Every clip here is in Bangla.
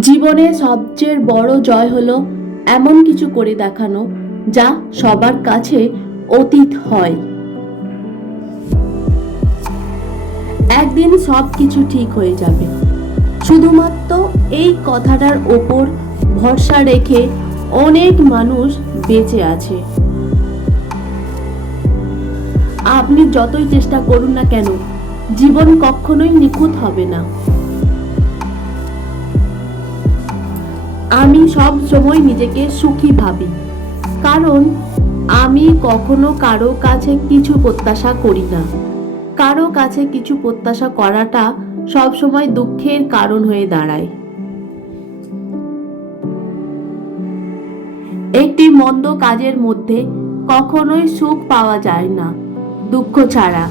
জীবনে সবচেয়ে বড় জয় হলো এমন কিছু করে দেখানো যা সবার কাছে অতীত হয়। একদিন সব কিছু ঠিক হয়ে যাবে। শুধুমাত্র এই কথাটার ওপর ভরসা রেখে অনেক মানুষ বেঁচে আছে। আপনি যতই চেষ্টা করুন না কেন, জীবন কখনোই নিখুঁত হবে না। আমি সব সময় নিজেকে সুখী ভাবি। কারণ আমি কখনো কারও কাছে কিছু প্রত্যাশা করি না। কারও কাছে কিছু প্রত্যাশা করাটা সব সময় দুঃখের কারণ হয়ে দাঁড়ায়। একটি মন্দ কাজের মধ্যে কখনোই সুখ পাওয়া যায় না, দুঃখ ছাড়া।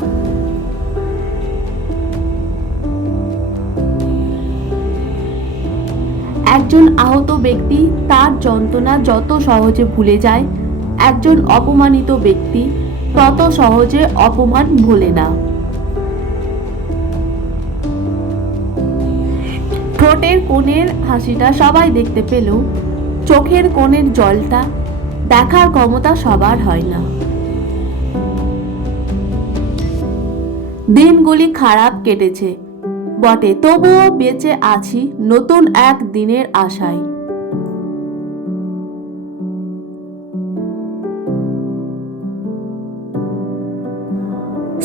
একজন আহত ব্যক্তি তার যন্ত্রণা যত সহজে ভুলে যায়, একজন অপমানিত ব্যক্তি তত সহজে অপমান ভোলে না। ঠোঁটের কোণের হাসিটা সবাই দেখতে পেলেও চোখের কোণের জলটা দেখার ক্ষমতা সবার হয় না। দিনগুলি খারাপ কেটেছে বটে, তবুও বেঁচে আছি নতুন এক দিনের আশায়।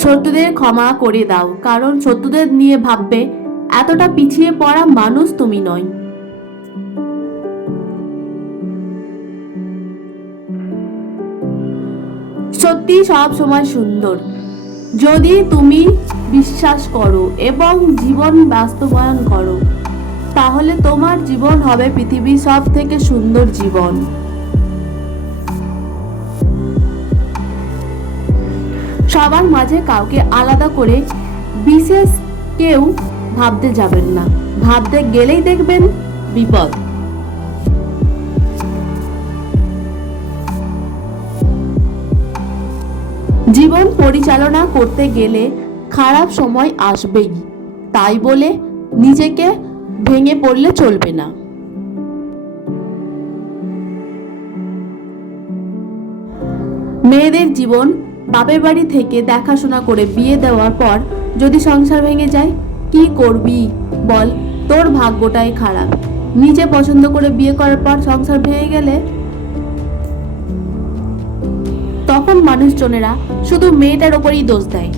শত্রুদের ক্ষমা করে দাও, কারণ শত্রুদের নিয়ে ভাববে, এতটা পিছিয়ে পড়া মানুষ তুমি নয়। সত্যি সব সময় সুন্দর। যদি তুমি বিশ্বাস করো এবং জীবন বাস্তবায়ন করো। তাহলে তোমার জীবন হবে পৃথিবীর সব থেকে সুন্দর জীবন। সবার মাঝে কাউকে আলাদা করে বিশেষ কেউ ভাবতে যাবেন না। ভাবতে গেলেই দেখবেন বিপদ। জীবন পরিচালনা করতে গেলে খারাপ সময় আসবেই। তাই বলে নিজেকে ভেঙে পড়লে চলবে না। মেয়েদের জীবন বাপের বাড়ি থেকে দেখাশোনা করে বিয়ে দেওয়ার পর যদি সংসার ভেঙে যায়, কি করবি? বল, তোর ভাগ্যটাই খারাপ। নিজে পছন্দ করে বিয়ে করার পর সংসার ভেঙে গেলে? তখন মানুষজনেরা শুধু মেয়েটার ওপরই দোষ দেয়।